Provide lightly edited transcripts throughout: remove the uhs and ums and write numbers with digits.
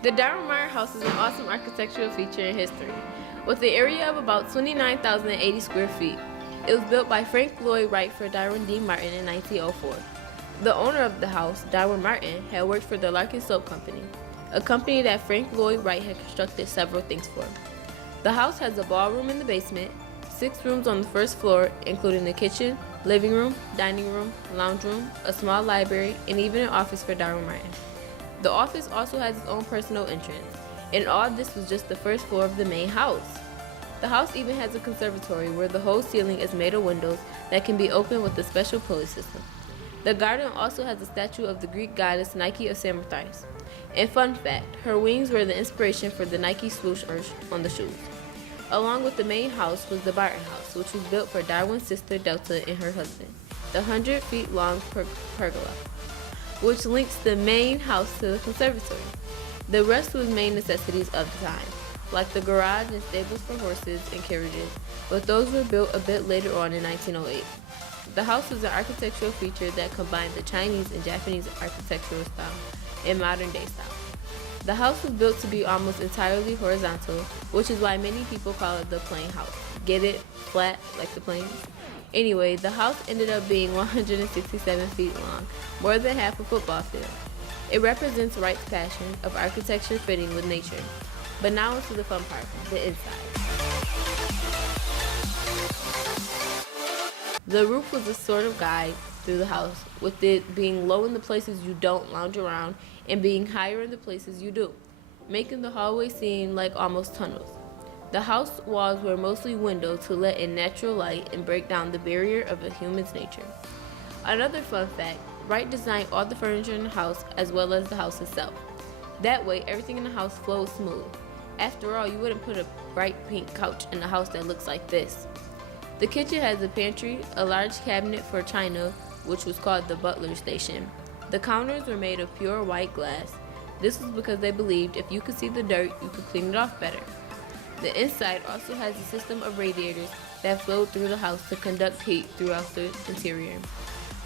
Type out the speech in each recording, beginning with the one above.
The Darwin Martin House is an awesome architectural feature in history. With an area of about 29,080 square feet, it was built by Frank Lloyd Wright for Darwin D. Martin in 1904. The owner of the house, Darwin Martin, had worked for the Larkin Soap Company, a company that Frank Lloyd Wright had constructed several things for. The house has a ballroom in the basement, 6 rooms on the first floor, including the kitchen, living room, dining room, lounge room, a small library, and even an office for Darwin Martin. The office also has its own personal entrance, and all this was just the first floor of the main house. The house even has a conservatory where the whole ceiling is made of windows that can be opened with a special pulley system. The garden also has a statue of the Greek goddess Nike of Samothrace. And fun fact, her wings were the inspiration for the Nike swoosh on the shoes. Along with the main house was the Barton House, which was built for Darwin's sister Delta and her husband, the 100-feet-long pergola, which links the main house to the conservatory. The rest was main necessities of the time, like the garage and stables for horses and carriages, but those were built a bit later on in 1908. The house was an architectural feature that combined the Chinese and Japanese architectural style and modern day style. The house was built to be almost entirely horizontal, which is why many people call it the plane house. Get it? Flat, like the plane? Anyway, the house ended up being 167 feet long, more than half a football field. It represents Wright's passion of architecture fitting with nature. But now into the fun part, the inside. The roof was a sort of guide through the house, with it being low in the places you don't lounge around and being higher in the places you do, making the hallway seem like almost tunnels. The house walls were mostly windows to let in natural light and break down the barrier of a human's nature. Another fun fact, Wright designed all the furniture in the house as well as the house itself. That way, everything in the house flows smooth. After all, you wouldn't put a bright pink couch in a house that looks like this. The kitchen has a pantry, a large cabinet for china, which was called the butler station. The counters were made of pure white glass. This was because they believed if you could see the dirt, you could clean it off better. The inside also has a system of radiators that flowed through the house to conduct heat throughout the interior.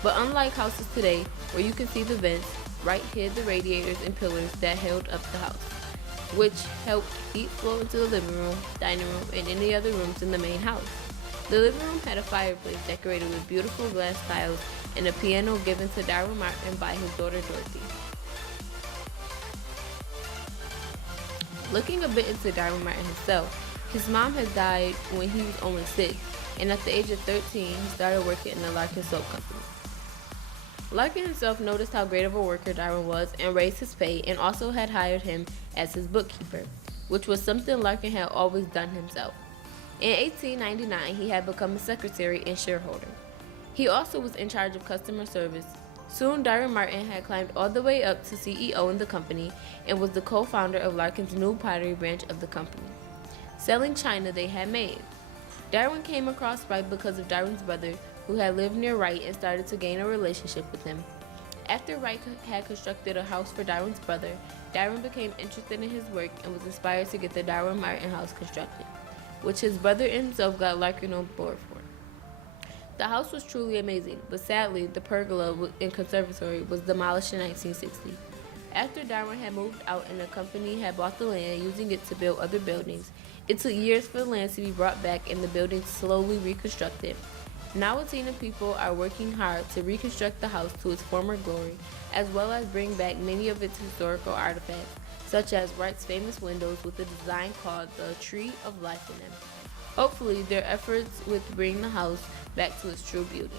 But unlike houses today, where you can see the vents, Wright hid the radiators and pillars that held up the house, which helped heat flow into the living room, dining room, and any other rooms in the main house. The living room had a fireplace decorated with beautiful glass tiles and a piano given to Darwin Martin by his daughter Dorothy. Looking a bit into Darwin Martin himself, his mom had died when he was only 6, and at the age of 13, he started working in the Larkin Soap Company. Larkin himself noticed how great of a worker Darwin was and raised his pay, and also had hired him as his bookkeeper, which was something Larkin had always done himself. In 1899, he had become a secretary and shareholder. He also was in charge of customer service. Soon, Darwin Martin had climbed all the way up to CEO in the company and was the co-founder of Larkin's new pottery branch of the company, selling china they had made. Darwin came across Wright because of Darwin's brother, who had lived near Wright and started to gain a relationship with him. After Wright had constructed a house for Darwin's brother, Darwin became interested in his work and was inspired to get the Darwin Martin house constructed, which his brother and himself got Larkin on board for. The house was truly amazing, but sadly, the pergola and conservatory was demolished in 1960. After Darwin had moved out and the company had bought the land, using it to build other buildings, it took years for the land to be brought back and the buildings slowly reconstructed. Now a team of people are working hard to reconstruct the house to its former glory, as well as bring back many of its historical artifacts, such as Wright's famous windows with a design called the Tree of Life in them. Hopefully, their efforts with bringing the house back to its true beauty.